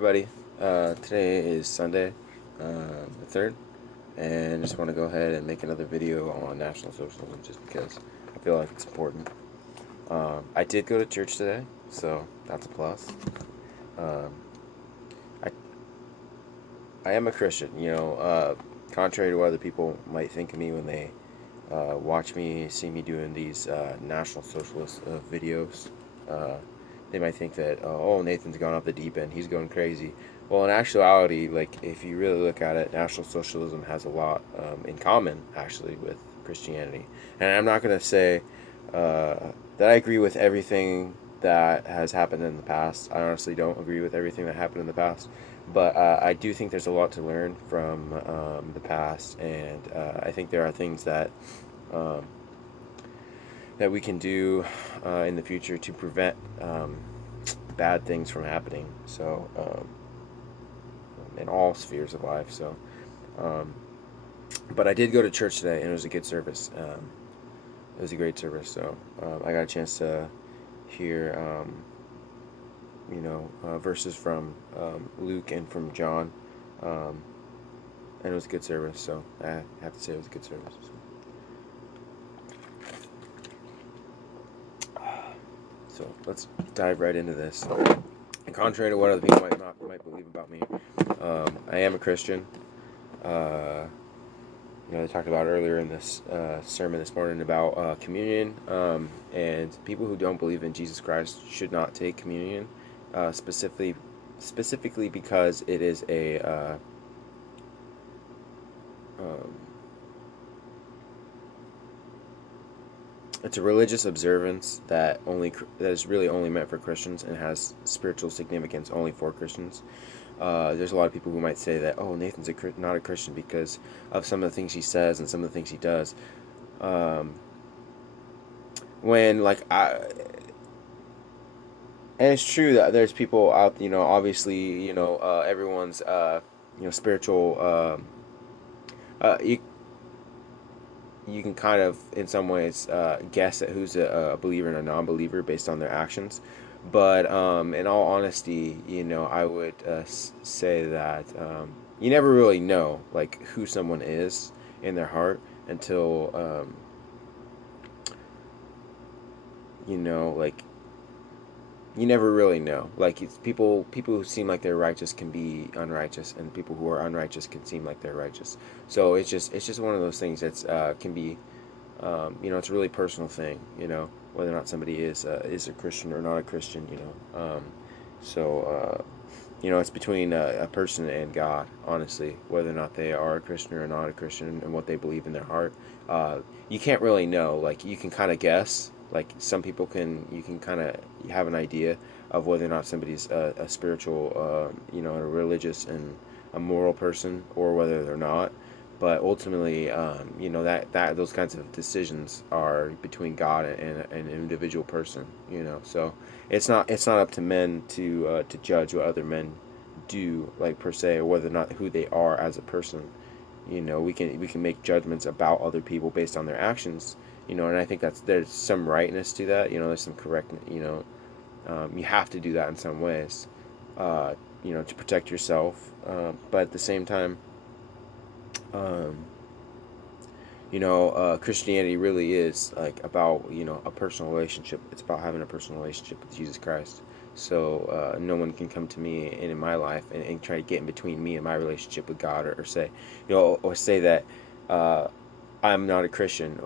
everybody. Today is Sunday, the 3rd, and I just want to go ahead and make another video on National Socialism just because I feel like it's important. I did go to church today, so that's a plus. Um, I, I am a Christian, contrary to what other people might think of me when they watch me, see me doing these National Socialist videos. Uh, they might think that, oh, Nathan's gone off the deep end, he's going crazy. Well, in actuality, like, if you really look at it, National Socialism has a lot in common, actually, with Christianity. And I'm not going to say that I agree with everything that has happened in the past. I honestly don't agree with everything that happened in the past. But I do think there's a lot to learn from the past, and I think there are things um, that we can do in the future to prevent bad things from happening. So, in all spheres of life. So, um, but I did go to church today, and it was a good service. It was a great service. So, I got a chance to hear, verses from Luke and from John, and it was a good service. So, I have to say it was a good service. So let's dive right into this. And contrary to what other people might believe about me, I am a Christian. They talked about earlier in this sermon this morning about communion, and people who don't believe in Jesus Christ should not take communion, specifically because it is it's a religious observance that is really only meant for Christians and has spiritual significance only for Christians. There's a lot of people who might say that, oh, Nathan's not a Christian because of some of the things he says and some of the things he does. When and it's true that there's people out, obviously, everyone's, spiritual. You can kind of, in some ways, guess at who's a believer and a non-believer based on their actions. But in all honesty, I would say that you never really know, like, who someone is in their heart until, like, you never really know. Like, it's people who seem like they're righteous can be unrighteous, and people who are unrighteous can seem like they're righteous. So it's just one of those things that's can be, it's a really personal thing. Whether or not somebody is a Christian or not a Christian. So it's between a person and God, honestly, whether or not they are a Christian or not a Christian, and what they believe in their heart. You can't really know. Like, you can kind of guess. Like, some people you can kind of have an idea of whether or not somebody's a spiritual, a religious and a moral person, or whether they're not. But ultimately, that those kinds of decisions are between God and an individual person. So it's not up to men to judge what other men do, like, per se, or whether or not who they are as a person. We can make judgments about other people based on their actions. And I think there's some rightness to that. There's some correctness. You have to do that in some ways, to protect yourself. But at the same time, Christianity really is, like, about, a personal relationship. It's about having a personal relationship with Jesus Christ. So no one can come to me in my life and try to get in between me and my relationship with God, or say, or say that I'm not a Christian.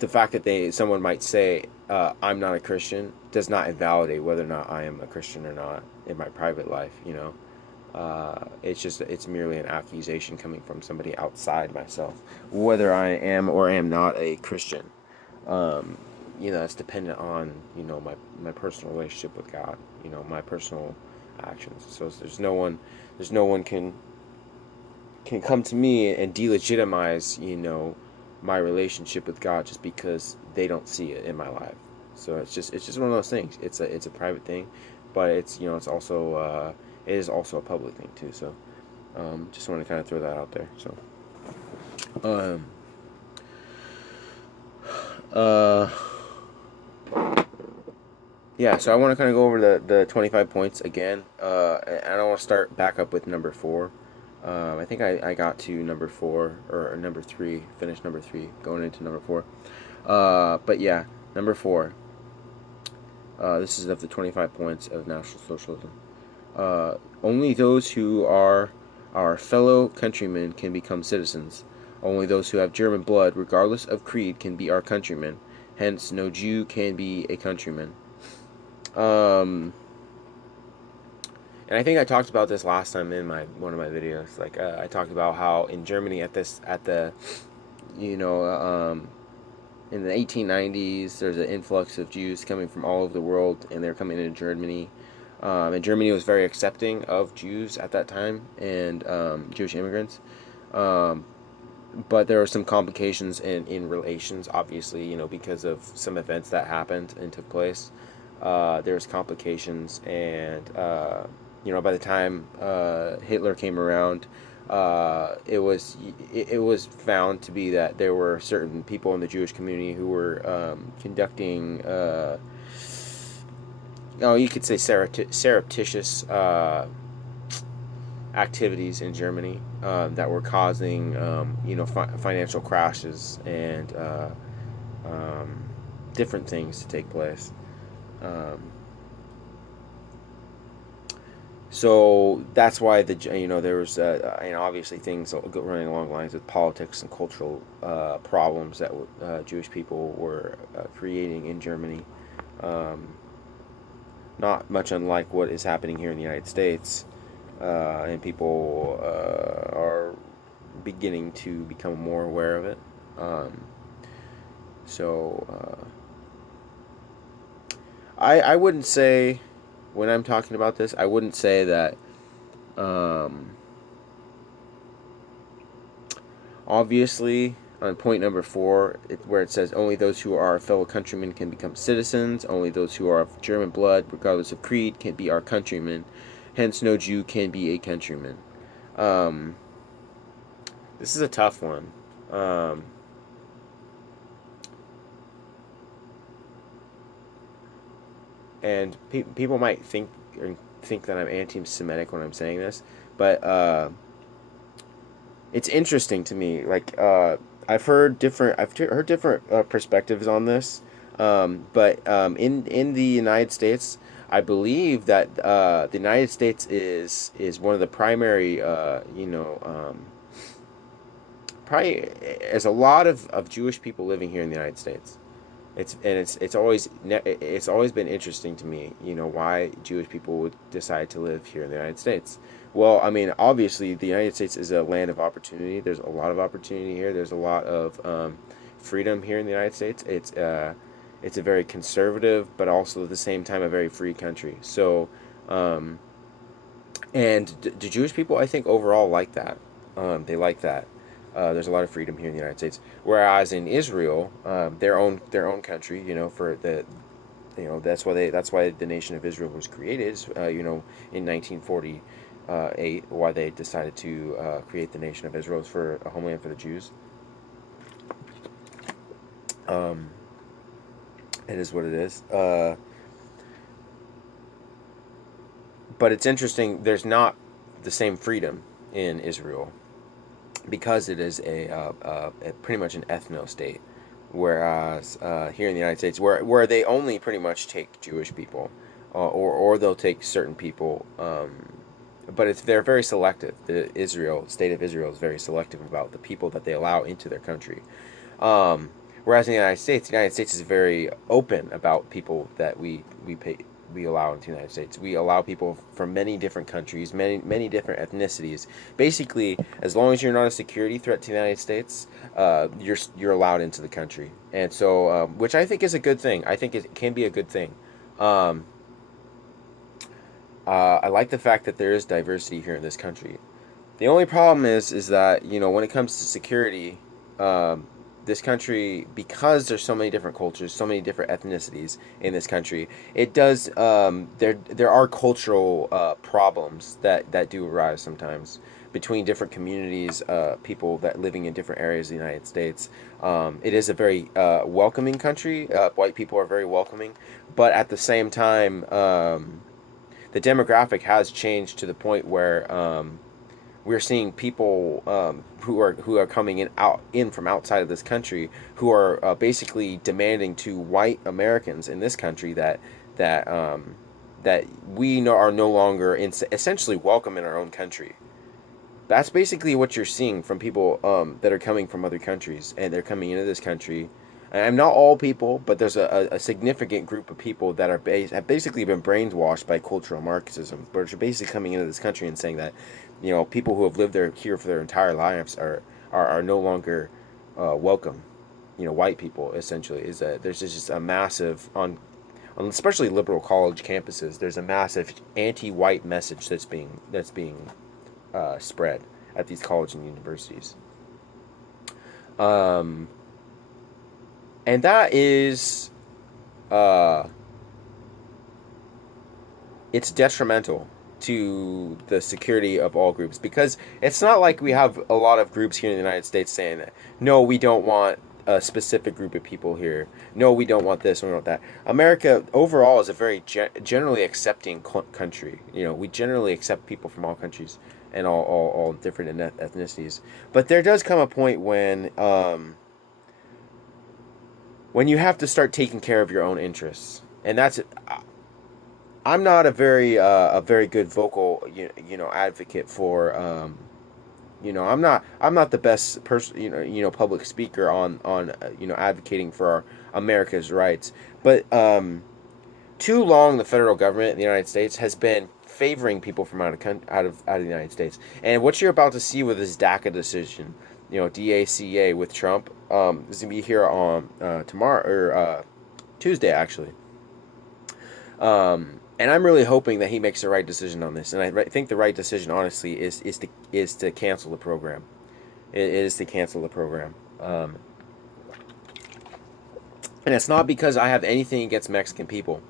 The fact that someone might say I'm not a Christian does not invalidate whether or not I am a Christian or not in my private life. It's merely an accusation coming from somebody outside myself, whether I am or am not a Christian. It's dependent on my personal relationship with God, my personal actions. So there's no one can come to me and delegitimize my relationship with God just because they don't see it in my life. So it's just one of those things. It's a private thing, but it's also it is also a public thing too. So just want to kind of throw that out there. So um uh Yeah, so I want to kind of go over the 25 points again. And I want to start back up with number four. I think I got to number four or number three, finished number three, going into number four. But yeah, number four. This is of the 25 points of National Socialism. Only those who are our fellow countrymen can become citizens. Only those who have German blood, regardless of creed, can be our countrymen. Hence, no Jew can be a countryman. Um, and I think I talked about this last time in one of my videos. Like I talked about how in Germany you know in the 1890s there's an influx of Jews coming from all over the world, and they're coming into Germany. And Germany was very accepting of Jews at that time and Jewish immigrants. Um, but there were some complications in relations, obviously, because of some events that happened and took place. There's complications, and by the time Hitler came around, it was found to be that there were certain people in the Jewish community who were conducting, you could say surreptitious activities in Germany that were causing, financial crashes and different things to take place. Um, so that's why there was obviously things running along the lines with politics and cultural problems that Jewish people were creating in Germany. Um, Not much unlike what is happening here in the United States, and people are beginning to become more aware of it. Um, so I wouldn't say, when I'm talking about this, I wouldn't say that um, obviously on point number four, where it says only those who are our fellow countrymen can become citizens, only those who are of German blood, regardless of creed, can be our countrymen. Hence, no Jew can be a countryman. Um, this is a tough one. Um, and people might think that I'm anti-Semitic when I'm saying this, but it's interesting to me. Like I've heard different perspectives on this, but in the United States, I believe that the United States is one of the primary probably there's a lot of Jewish people living here in the United States. It's always been interesting to me, why Jewish people would decide to live here in the United States. Well, I mean, obviously, the United States is a land of opportunity. There's a lot of opportunity here. There's a lot of freedom here in the United States. It's a very conservative, but also at the same time a very free country. So, and the Jewish people, I think, overall like that. They like that. There's a lot of freedom here in the United States. Whereas in Israel, their own country, for that's why the nation of Israel was created. In 1948, why they decided to create the nation of Israel was for a homeland for the Jews. Um, it is what it is. But it's interesting. There's not the same freedom in Israel because it is a pretty much an ethno state, whereas here in the United States, where they only pretty much take Jewish people, or they'll take certain people, but they're very selective. The state of Israel is very selective about the people that they allow into their country. Whereas in the United States is very open about people that we allow into the United States. We allow people from many different countries, many different ethnicities. Basically, as long as you're not a security threat to the United States, you're allowed into the country. And so, which I think is a good thing. I think it can be a good thing. Um, I like the fact that there is diversity here in this country. The only problem is that when it comes to security, um, this country, because there's so many different cultures, so many different ethnicities in this country, it does there are cultural problems that do arise sometimes between different communities, people that living in different areas of the United States. It is a very welcoming country. White people are very welcoming, but at the same time, the demographic has changed to the point where we're seeing people who are coming in from outside of this country, who are basically demanding to white Americans in this country that that we are no longer essentially welcome in our own country. That's basically what you're seeing from people that are coming from other countries, and they're coming into this country. And not all people, but there's a significant group of people that have basically been brainwashed by cultural Marxism, but are basically coming into this country and saying that, people who have lived here for their entire lives are no longer welcome. White people essentially is that there's just a massive on especially liberal college campuses. There's a massive anti-white message that's being spread at these colleges and universities. And that is, it's detrimental to the security of all groups, because it's not like we have a lot of groups here in the United States saying that, no, we don't want a specific group of people here. No, we don't want this, we don't want that. America overall is a very generally accepting country. We generally accept people from all countries and all different ethnicities. But there does come a point when you have to start taking care of your own interests, and that's I'm not a very good vocal advocate for I'm not the best person public speaker on advocating for America's rights, but too long the federal government in the United States has been favoring people from out of the United States. And what you're about to see with this DACA decision, DACA with Trump, is gonna be here on tomorrow or Tuesday actually. And I'm really hoping that he makes the right decision on this. And I think the right decision, honestly, is to cancel the program. It is to cancel the program. And it's not because I have anything against Mexican people.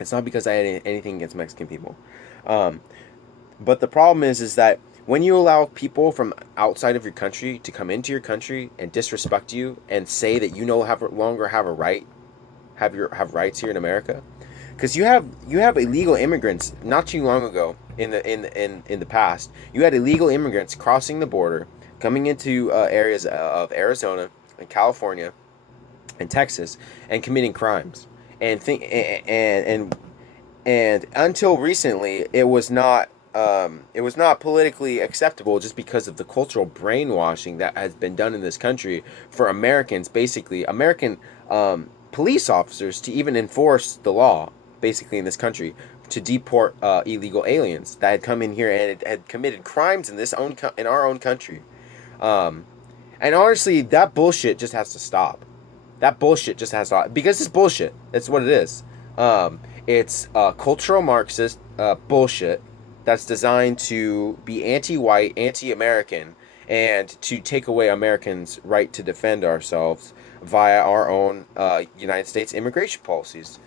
It's not because I had anything against Mexican people. But the problem is that when you allow people from outside of your country to come into your country and disrespect you and say that you no longer have a right, have rights here in America, because you have illegal immigrants. Not too long ago in the past, you had illegal immigrants crossing the border, coming into areas of Arizona and California and Texas and committing crimes. And until recently, it was not politically acceptable, just because of the cultural brainwashing that has been done in this country for Americans, basically American police officers, to even enforce the law basically in this country to deport illegal aliens that had come in here and had committed crimes in our own country. And honestly, that bullshit just has to stop. That bullshit just has to stop, because it's bullshit. That's what it is. It's cultural Marxist bullshit that's designed to be anti-white, anti-American, and to take away Americans' right to defend ourselves via our own United States immigration policies.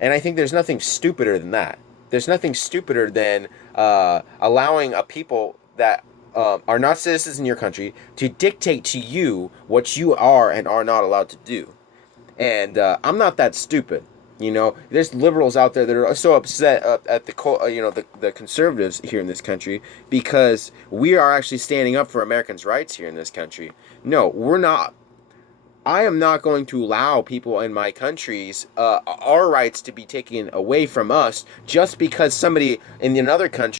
And I think there's nothing stupider than that. There's nothing stupider than allowing a people that are not citizens in your country to dictate to you what you are and are not allowed to do. And I'm not that stupid. There's liberals out there that are so upset at the conservatives here in this country, because we are actually standing up for Americans' rights here in this country. No, we're not. I am not going to allow people in my countries our rights to be taken away from us just because somebody in another country